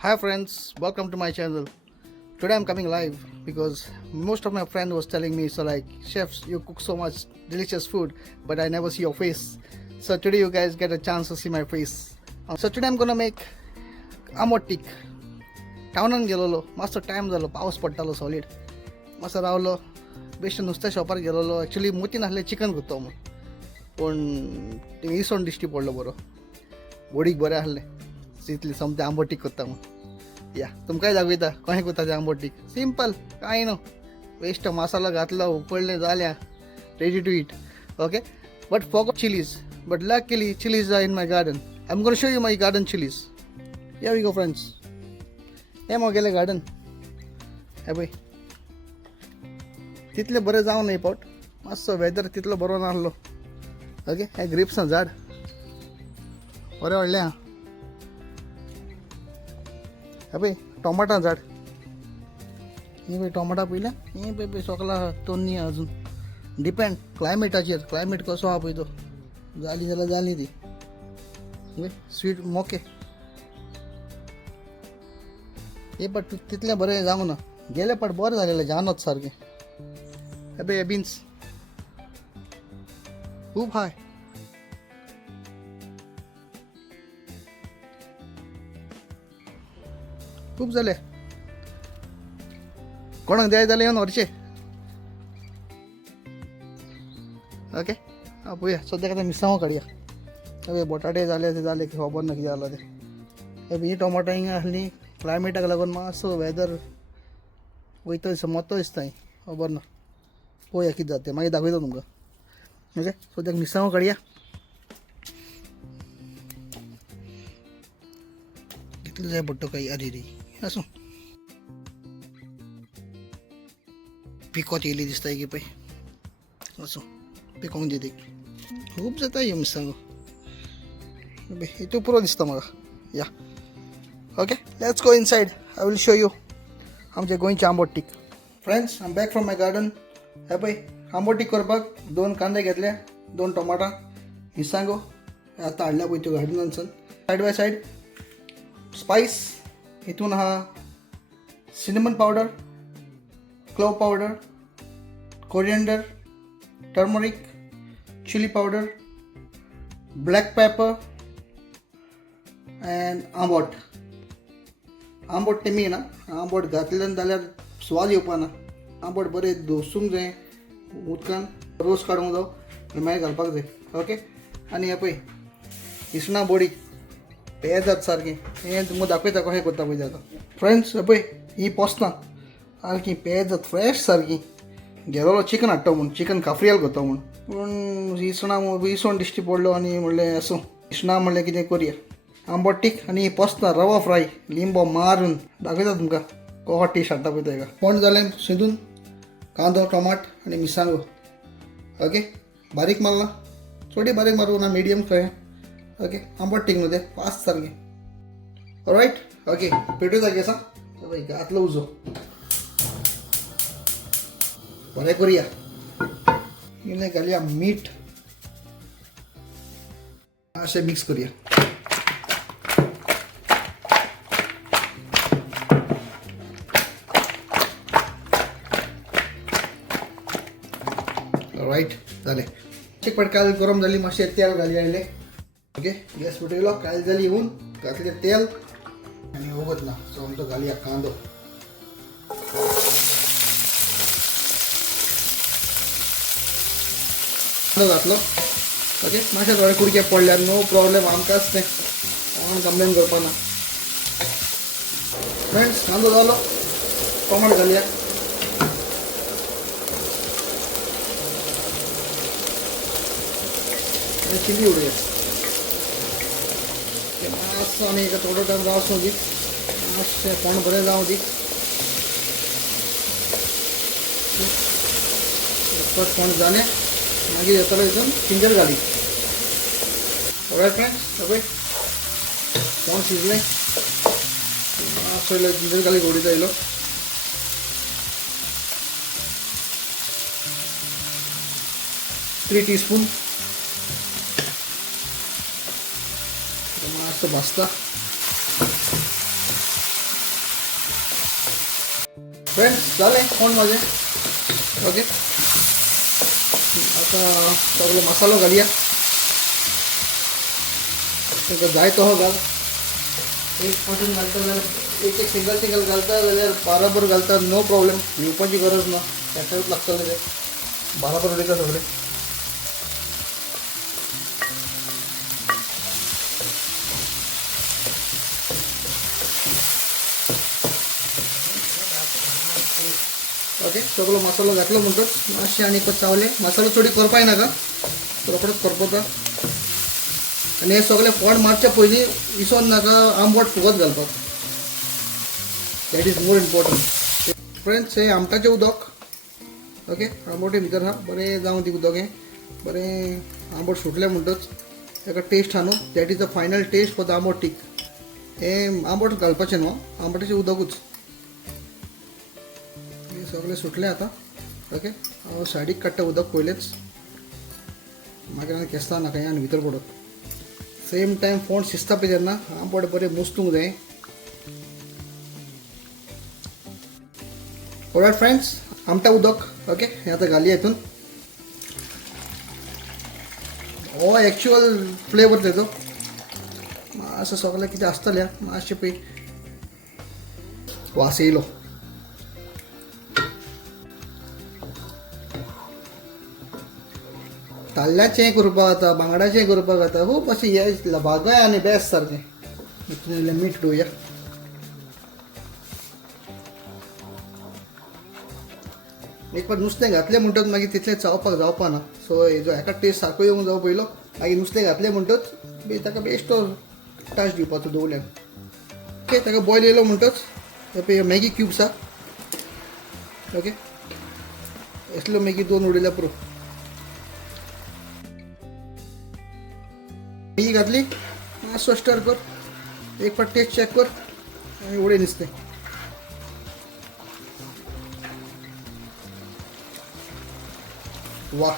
Hi friends, welcome to my channel. Today I'm coming live because most of my friends was telling me, so like, chefs, you cook so much delicious food, but I never see your face. So today you guys get a chance to see my face. So today I'm gonna make Ambot Tik. टाउनान गेलोलो मस्त time जालो, पाऊस पडटालो solid मस्त रावलो best नुस्त्या शॉपार गेलोलो. Actually मोती नासले चिकन करतो म्हूण, पूण इसवण दिश्टी पडलो बरो, बोडीक बरें आहलें. इतली समतें आंबट टीक करता म्हूण या तुमकांय दाखयता कशें करता तें आंबट टीक. सिंपल, कांय न्हू, बेश्ट मसालो घातलो, उकळलें जाल्या, ready to eat. Okay, but forgot chillies, but luckily chillies are in my garden. I am gonna show you my garden chillies. Yeah we go friends. हें म्हगेलें गार्डन. हे पळय, तितलें बरें जावं न्ही पोट, मातसो वेदर तितलो बरो नासलो. ओके, हें ग्रेप्सां झाड बरें व्हडलें आहा. हे पळय टोमाटां झाड, हे पळय टोमाटां पयल्या, हे पळय सोकला तोन्नी अजून. डिपेंड क्लायमेटाचेर, क्लायमेट कसो आहा पळय तो. जाली जाल्यार जाली ती. हे स्वीट मोके, हे पण तितलें बरें जावंक ना. गेले पण बरें जालेलें, जानत सारकें. हे पळय बीन्स खूब हाय. खूब जाले. कोणाक जाय जाल्यार येवन व्हरचें. ओके, पळया सद्याक आतां मिरसांगो काडया. हे बटाटे जाले, ते जाले की खबर ना कितें जालां तें. हे ही टोमाटां हिंगा आहलीं, क्लायमेटाक लागून मातसो वेदर वयता दिसता, मोतो दिसता. खबर ना, पळोवया कितें जाता तें, मागीर दाखयता तुमकां. ओके, सद्याक मिरसांगो काडया. कितलो जाय पडटो काय, अरे रे आसूं. पिकोत येयली दिसता की पळय, आसूं पिकोंक दी. खूब जाता ह्यो मिरसांगो. हितू पुरो दिसता म्हाका. या okay, let's go inside. I will show you आमचे गोंयचे आंबट टीक. Friends, I am back from my garden. हे पळय आंबट टीक करपाक 2 कांदे घेतले, 2 टोमाटां, मिरसांगो आतां हाडल्या पळय त्यो गार्डनांतसून. सायड बाय सायड स्पायस, हितून आहा cinnamon powder, clove powder, coriander, turmeric, chilli powder, black pepper and आंबट. आंबट तेमी ना, आंबट घातलें जाल्यार स्वाद येवपाना. आंबट बरें धोसूंक जाय उदकान, रोस काडूंक जाय आनी मागीर घालपाक जाय. ओके, आनी हे पळय इसणां बोडीक पेजात सारकें. हें तुमकां दाखयता कशें करता पळय आतां. फ्रेंड्स, हे पळय ही पोसतां सारकीं पेजात फ्रेश सारकीं. गेलोलो चिकन हाडटा म्हूण, चिकन काफ्रियाल करता म्हूण, पूण इसवण दिश्टी पडलो आनी म्हणलें आसूं, इसणां म्हणलें कितें करया. आंबट टीक आनी ही पोसतां रवा फ्राय, लिंबो मारून दाखयता तुमकां कसो टेस्ट हाडटा पळय तेका. पण जालें शिजून कांदो, टोमाट आनी मिरसांगो. ओके, बारीक मारला, चोडी बारीक मारूं ना, मिडियम फ्राय. ओके, आंबट टीक न्हू तें, फास्ट सारकें. ऑलरायट. ओके, पेटू जागी आसा. पळय घातलो उजो, बरें करुया. इल्लें घालया मीठ, अशें मिक्स करुया. रायट, जालें. एक पाट कायल गरम जाली, मातशें तेल घालया इल्लें. ओके, गॅस पेटयलो, कायल जाली येवन घातलें तेल आनी वगत ना. सो आमचो घालया कांदो. कांदो घातलो. ओके, मातशें थोडे कुडके पडल्यार नो प्रॉब्लेम, आमकांच तें, कोण कंप्लेन करपाना. फ्रेंड्स, कांदो जालो, टोमाट घालया. चिली उडया. मातसो आनी एका थोडो टायम जावचो दी, मातशें कोण बरें जावं दी. कोण जालें मागीर येतलो हितून जिंजर घाली. ऑलरायट फ्रेंड्स, पळय कोण शिजलें, मातसो इल्लो जिंजर घाली उडयता इल्लो. 3 teaspoon. Masa basta. फ्रेंड्स झाले कोण माझे. ओके आता सगळं मसाला घालूया. जाय तो हो घाल एक पासून घालता जाल्यार एक सिंगल घालता जाल्यार बराबर घालता नो प्रॉब्लेम. येवपाची गरज ना त्याच्याच लागतले ते बराबर उडयता सगळे. ओके सगळं मसाला घातलो म्हणटच मातशें आनी चावले. मसालो चोडी करपाय नाका रोखडोच करपाचा. आनी हे सगळे फोंड मारचे पयलीं विसोन नाका आंबट फुगत घालपाक. That is more important. Friends हे आमटाचें उदक. ओके आंबटे भितर हा बरें जावं ती उदक. हें बरें आंबट सुटलें म्हणटच ताका टेस्ट हा न्हू. That is the final taste for the आंबट टीक. हें आंबट घालपाचें न्हू आंबटाचें उदकूच. हे सगळें सुटलें आतां. ओके हांव सायडीक काडटा उदक पयलेंच मागीर आनी केसता नाका हें आनी भितर पडत. सेम टायम फोंड शिजता पळय तेन्ना आंबट बरें मुस्तूंक जाय. ऑलरायट फ्रेंड्स आमटा उदक. ओके हें आतां घालया हितून. हो एक्चुअल फ्लेवर तेजो मातसो सगळें कितें आसतलें मातशें पळय वास येयलो. ताल्ल्याचें करपाक जाता बांगडाचें करपाक जाता खूब अशें हें भागय आनी बेस्ट सारकें. हितून मीठ घेवया. एक फावट नुस्तें घातलें म्हणटच मागीर तितलें चावपाक जावपा ना. सो हेजो हेका टेस्ट सारको येवंक जावो पयलो. मागीर नुस्तें घातलें म्हणटच ताका बेश्टो टाच दिवपाचो दवल्यान. ओके ताका बॉयल येयलो म्हणटच पळय मॅगी क्यूब्स आहा. ओके असल्यो मॅगी 2 उडयल्या पुरो. मॅगी घातली मातसो स्टर कर एक फावट टेस्ट चॅक कर आनी उडय नुस्तें. वाह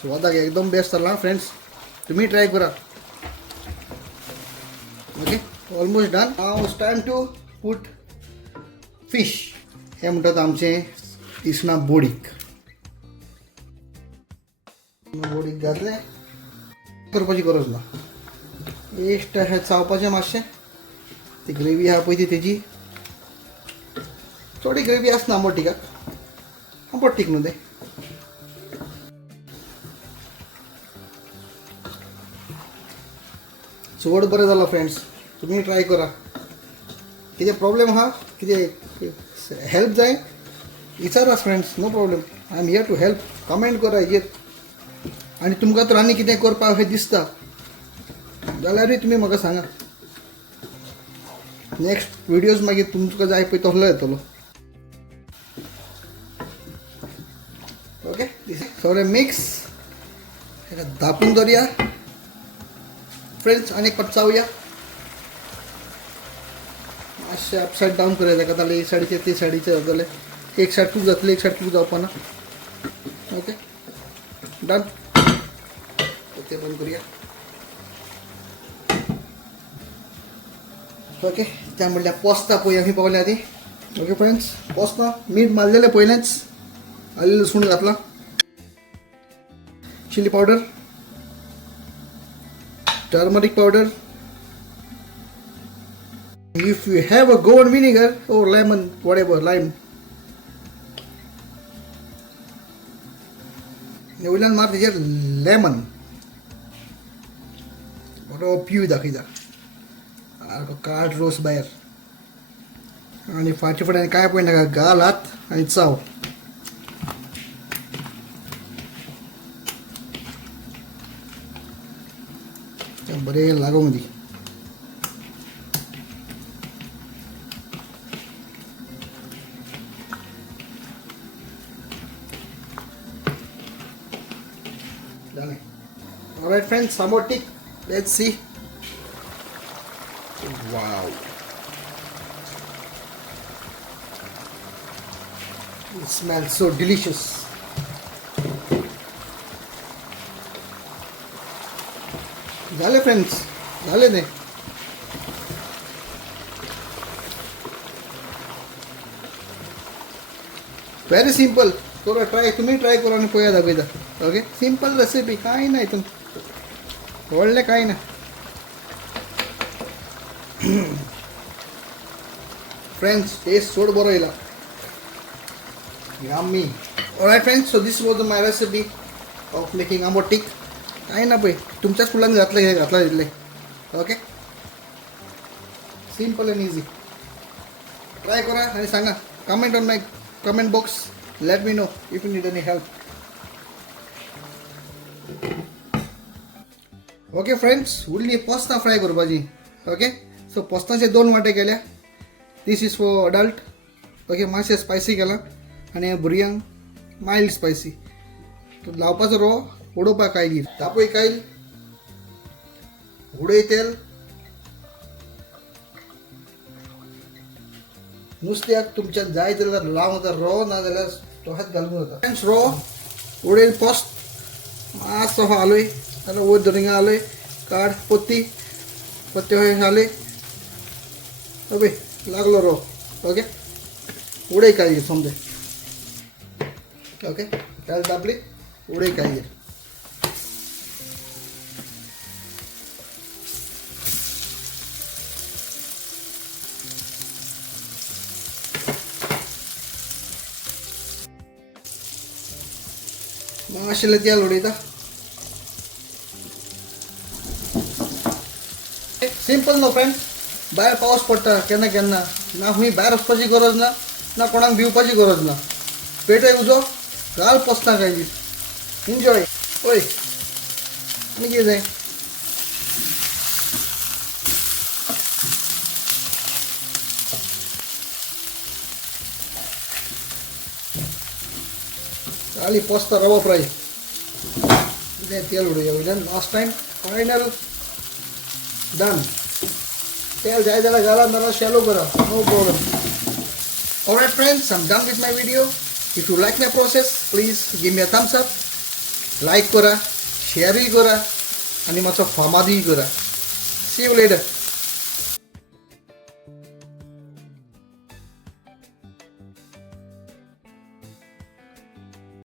स्वादाक एकदम बेस्ट जाला फ्रेंड्स. तुम्ही ट्राय करा. Okay almost done. Now it's time to put fish. हे म्हणटात आमचें इसना बोडीक. बोडीक घातलें करपाची गरज ना. बेश्ट अशें चावपाचें मातशें. ती ग्रेवी आहा पळय ती तेजी थोडी ग्रेवी आसना आंबट टिकाक. आंबट टीक न्हू तें. चड बरें जालां फ्रेंड्स. तुमी ट्राय करा. कितें प्रॉब्लेम आहा कितें हेल्प जाय विचारा friends no problem. I am here to help. Comment करा हेजेर. आनी तुमकां तर आनी कितें करपाक अशें दिसता जाल्यारूय तुमी म्हाका सांगा. नेक्स्ट व्हिडियोज मागीर तुमकां जाय पळय तसलो येतलो. ओके सगळें मिक्स हेका धापून दवरया फ्रेंड्स. आनी एक फावट चावया. मातशें अपसायड डावन करया ताका जाल्यार एक सायडीचें ते सायडीचें जाल्यार एक सायड खूब जातलें एक सायड खूब जावपा ना. Okay done. ते बंद करूया. ओके त्या म्हणल्यार पोस्ता पळय आमी पावल्या आदी. ओके फ्रेंड्स पोस्ता मीठ मारलेलें पयलेंच. आलें लसूण घातला. Chilli powder turmeric powder. If you have a Goan vinegar or lemon whatever lime वयल्यान मार तेजेर लेमन बरो पिव दाखयता. सारको काट रोस भायर आनी फाटी फुडें कांय पळय नाका घाल हात आनी चाव. बरें लागोंक दी. Alright friends, Ambot Tik. Let's see. Wow. It smells so delicious. झाले फ्रेंड्स झाले ते. Very simple. करा ट्राय, तुम्ही ट्राय करा आणि पोया दाखवता. ओके, सिंपल रेसिपी, काही नाही इथून व्हडलें काही ना. फ्रेंड्स टेस्ट सोड बरो येयला. Yummy. Alright friends, so this was my recipe of making आंबोट टिक. काही ना पळय, तुमच्याच फुलांनी घातलं दिले. Okay, simple and easy. Try करा आणि सांगा. Comment on my comment box. Let me know if you need any help. Okay friends, उरली पोस्ता फ्राय करपाची. ओके, सो पोस्ताचे 2 वांटे केल्या. दिस इज फॉर अडल्ट. ओके, मातशें स्पायसी केला आनी भुरग्यांक मायल्ड स्पायसी. तो लावपाचो रवो, उडोवपाक कायली, तापय कायल, उडय तेल, नुस्त्याक तुमच्या जाय जाल्यार लाव जाता रवो, ना जाल्यार तोहात घालून जाता. फ्रेंड्स रवो उडयन पोस्ट मातसो हालय, नाल्यार वयर धरून हालय, काड पत्ती हालय. ओके, लागलो रवो. ओके, उडय कायली समजे. ओके, तेल तापली, उडय कायली. मातशें तेल उडयता. Simple no friend. भायर पावस पडटा केन्ना केन्ना, ना खंय भायर वचपाची गरज ना, ना कोणाक भिवपाची गरज ना. पेटय उजो, घाल पोस्तां कायली, एन्जॉय. ओय, आनी कितें जाय. खाली पोस्ता रवा फ्राय. तेल उडोवया वयल्यान. Last time final done. तेल जाय जाल्यार घाला, नाल्यार शॅलो करा, no problem. Alright friends, I am done with my video. If you like my process, please give me a thumbs up. Like करा, शेअरय करा आणि मातसो फामादूय करा. See you letter.